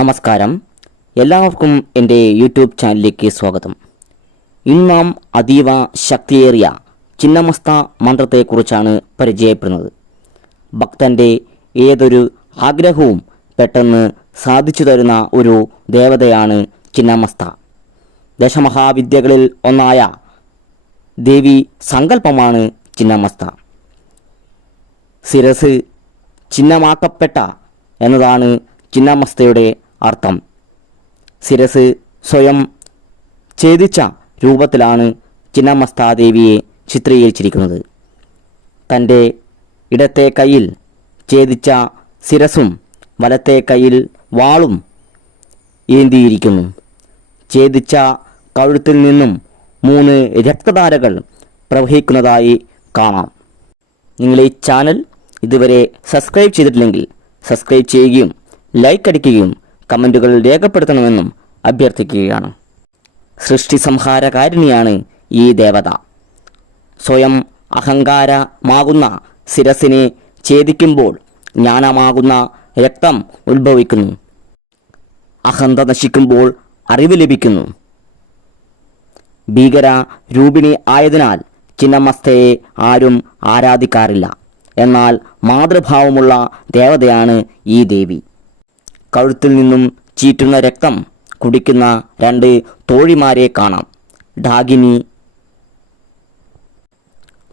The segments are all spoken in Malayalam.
നമസ്കാരം. എല്ലാവർക്കും എന്റെ യൂട്യൂബ് ചാനലിലേക്ക് സ്വാഗതം. ഇന്ന് നാം അതീവ ശക്തിയേറിയ ചിന്നമസ്ത മന്ത്രത്തെക്കുറിച്ചാണ് പരിചയപ്പെടുന്നത്. ഭക്തന്റെ ഏതൊരു ആഗ്രഹവും പെട്ടെന്ന് സാധിച്ചു തരുന്ന ഒരു ദേവതയാണ് ചിന്നമസ്ത. ദശമഹാവിദ്യകളിൽ ഒന്നായ ദേവി സങ്കല്പമാണ് ചിന്നമസ്ത. ശിരസ് ചിഹ്നമാക്കപ്പെട്ട എന്നതാണ് ചിന്നമസ്തയുടെ അർത്ഥം. ശിരസ് സ്വയം ഛേദിച്ച രൂപത്തിലാണ് ചിന്നമസ്താദേവിയെ ചിത്രീകരിച്ചിരിക്കുന്നത്. തന്റെ ഇടത്തെ കയ്യിൽ ഛേദിച്ച ശിരസും വലത്തെ കയ്യിൽ വാളും ഏന്തിയിരിക്കുന്നു. ഛേദിച്ച കഴുത്തിൽ നിന്നും മൂന്ന് രക്തധാരകൾ പ്രവഹിക്കുന്നതായി കാണാം. നിങ്ങൾ ഈ ചാനൽ ഇതുവരെ സബ്സ്ക്രൈബ് ചെയ്തിട്ടില്ലെങ്കിൽ സബ്സ്ക്രൈബ് ചെയ്യുകയും ലൈക്ക് അടിക്കുകയും കമന്റുകൾ രേഖപ്പെടുത്തണമെന്നും അഭ്യർത്ഥിക്കുകയാണ്. സൃഷ്ടി സംഹാരകാരിണിയാണ് ഈ ദേവത. സ്വയം അഹങ്കാരമാകുന്ന ശിരസിനെ ഛേദിക്കുമ്പോൾ ജ്ഞാനമാകുന്ന രക്തം ഉത്ഭവിക്കുന്നു. അഹന്ത നശിക്കുമ്പോൾ അറിവ് ലഭിക്കുന്നു. ഭീകര രൂപിണി ആയതിനാൽ ചിന്നമസ്തയെ ആരും ആരാധിക്കാറില്ല. എന്നാൽ മാതൃഭാവമുള്ള ദേവതയാണ് ഈ ദേവി. കഴുത്തിൽ നിന്നും ചീറ്റുന്ന രക്തം കുടിക്കുന്ന രണ്ട് തോഴിമാരെ കാണാം. ഡാഗിനി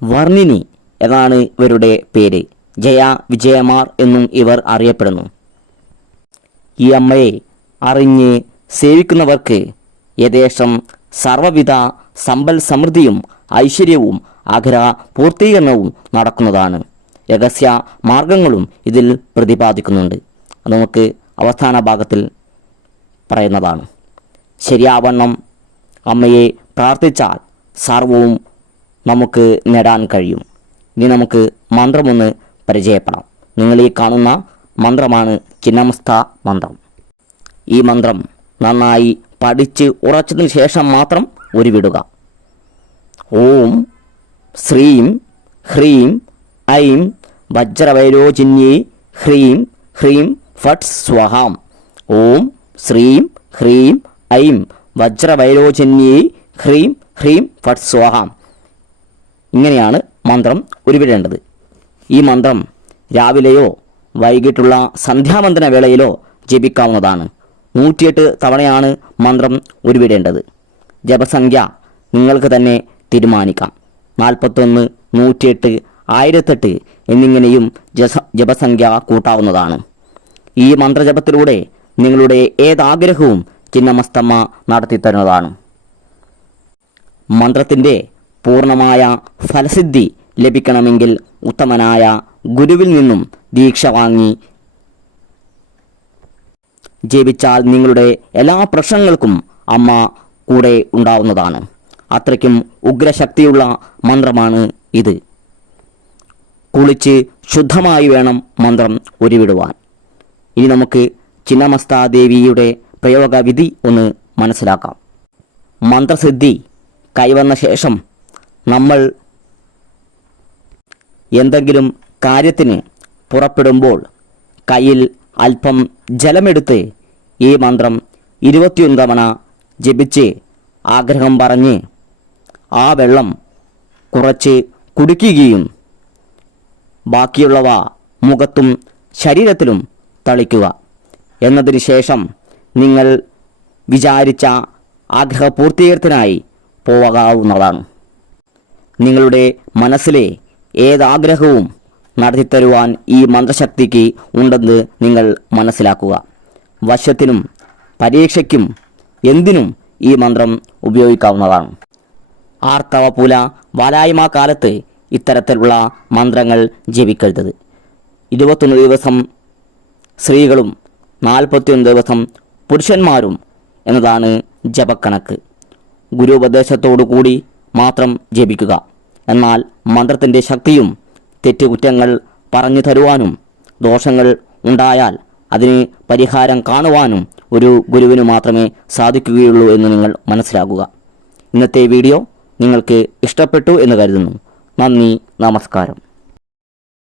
വർണിനി എന്നാണ് ഇവരുടെ പേര്. ജയ വിജയമാർ എന്നും ഇവർ അറിയപ്പെടുന്നു. ഈ അമ്മയെ അറിഞ്ഞ് സേവിക്കുന്നവർക്ക് യഥേഷ്ടം സർവവിധ സമ്പൽ സമൃദ്ധിയും ഐശ്വര്യവും ആഗ്രഹ പൂർത്തീകരണവും നടക്കുന്നതാണ്. രഹസ്യ മാർഗങ്ങളും ഇതിൽ പ്രതിപാദിക്കുന്നുണ്ട്. നമുക്ക് അവസാന ഭാഗത്തിൽ പറയുന്നതാണ്. ശരിയാവണ്ണം അമ്മയെ പ്രാർത്ഥിച്ചാൽ സർവവും നമുക്ക് നേടാൻ കഴിയും. ഇനി നമുക്ക് മന്ത്രമൊന്ന് പരിചയപ്പെടാം. നിങ്ങൾ ഈ കാണുന്ന മന്ത്രമാണ് ചിന്നമസ്ത മന്ത്രം. ഈ മന്ത്രം നന്നായി പഠിച്ച് ഉറച്ചതിന് ശേഷം മാത്രം ഉരുവിടുക. ഓം ശ്രീം ഹ്രീം ഐം വജ്രവൈരോചിന്യേ ഹ്രീം ഹ്രീം ഫട്ട് സ്വഹാം. ഓം ശ്രീം ഹ്രീം ഐം. വജ്രവൈരോചന്യേ ഹ്രീം ഹ്രീം ഫട്ട് സ്വഹാം. ഇങ്ങനെയാണ് മന്ത്രം ഉരുവിടേണ്ടത്. ഈ മന്ത്രം രാവിലെയോ വൈകിട്ടുള്ള സന്ധ്യാവന്തന വേളയിലോ ജപിക്കാവുന്നതാണ്. നൂറ്റിയെട്ട് തവണയാണ് മന്ത്രം ഉരുവിടേണ്ടത്. ജപസംഖ്യ നിങ്ങൾക്ക് തന്നെ തീരുമാനിക്കാം. നാൽപ്പത്തൊന്ന് നൂറ്റിയെട്ട് ആയിരത്തെട്ട് എന്നിങ്ങനെയും ജസ ജപസംഖ്യ കൂട്ടാവുന്നതാണ്. ഈ മന്ത്രജപത്തിലൂടെ നിങ്ങളുടെ ഏതാഗ്രഹവും ചിന്നമസ്തമ്മ നടത്തിത്തരുന്നതാണ് മന്ത്രത്തിന്റെ പൂർണമായ ഫലസിദ്ധി ലഭിക്കണമെങ്കിൽ ഉത്തമനായ ഗുരുവിൽ നിന്നും ദീക്ഷ വാങ്ങി ജപിച്ചാൽ നിങ്ങളുടെ എല്ലാ പ്രശ്നങ്ങൾക്കും അമ്മ കൂടെ ഉണ്ടാവുന്നതാണ്. അത്രയ്ക്കും ഉഗ്രശക്തിയുള്ള മന്ത്രമാണ് ഇത്. കുളിച്ച് ശുദ്ധമായി വേണം മന്ത്രം ഉരുവിടുവാൻ ഇനി നമുക്ക് ചിന്നമസ്താദേവിയുടെ പ്രയോഗവിധി ഒന്ന് മനസ്സിലാക്കാം. മന്ത്രസിദ്ധി കൈവന്ന ശേഷം നമ്മൾ എന്തെങ്കിലും കാര്യത്തിന് പുറപ്പെടുമ്പോൾ കയ്യിൽ അല്പം ജലമെടുത്ത് ഈ മന്ത്രം ഇരുപത്തിയൊന്ന് തവണ ജപിച്ച് ആഗ്രഹം പറഞ്ഞ് ആ വെള്ളം കുറച്ച് കുടിക്കുകയും ബാക്കിയുള്ളവ മുഖത്തും ശരീരത്തിലും തളിക്കുക. എന്നതിന് ശേഷം നിങ്ങൾ വിചാരിച്ച ആഗ്രഹപൂർത്തീകരണത്തിനായി പോകാവുന്നതാണ്. നിങ്ങളുടെ മനസ്സിലെ ഏതാഗ്രഹവും നടത്തിത്തരുവാൻ ഈ മന്ത്രശക്തിക്ക് ഉണ്ടെന്ന് നിങ്ങൾ മനസ്സിലാക്കുക. വശത്തിനും പരീക്ഷയ്ക്കും എന്തിനും ഈ മന്ത്രം ഉപയോഗിക്കാവുന്നതാണ്. ആർത്തവ പുല വാലായ്മ കാലത്ത് ഇത്തരത്തിലുള്ള മന്ത്രങ്ങൾ ജപിക്കരുത്. ഇരുപത്തൊന്ന് ദിവസം സ്ത്രീകളും നാൽപ്പത്തിയൊന്ന് ദിവസം പുരുഷന്മാരും എന്നതാണ് ജപക്കണക്ക്. ഗുരുപദേശത്തോടു കൂടി മാത്രം ജപിക്കുക. എന്നാൽ മന്ത്രത്തിന്റെ ശക്തിയും തെറ്റുകുറ്റങ്ങൾ പറഞ്ഞു തരുവാനും ദോഷങ്ങൾ ഉണ്ടായാൽ അതിന് പരിഹാരം കാണുവാനും ഒരു ഗുരുവിന് മാത്രമേ സാധിക്കുകയുള്ളൂ എന്ന് നിങ്ങൾ മനസ്സിലാക്കുക. ഇന്നത്തെ വീഡിയോ നിങ്ങൾക്ക് ഇഷ്ടപ്പെട്ടു എന്ന് കരുതുന്നു. നന്ദി നമസ്കാരം.